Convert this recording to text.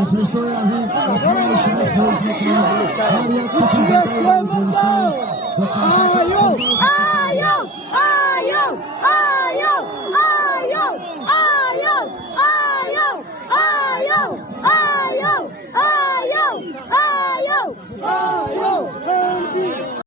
مخلصای عزیز اکنون شما خواهش میکنم هر یک هیچی بست من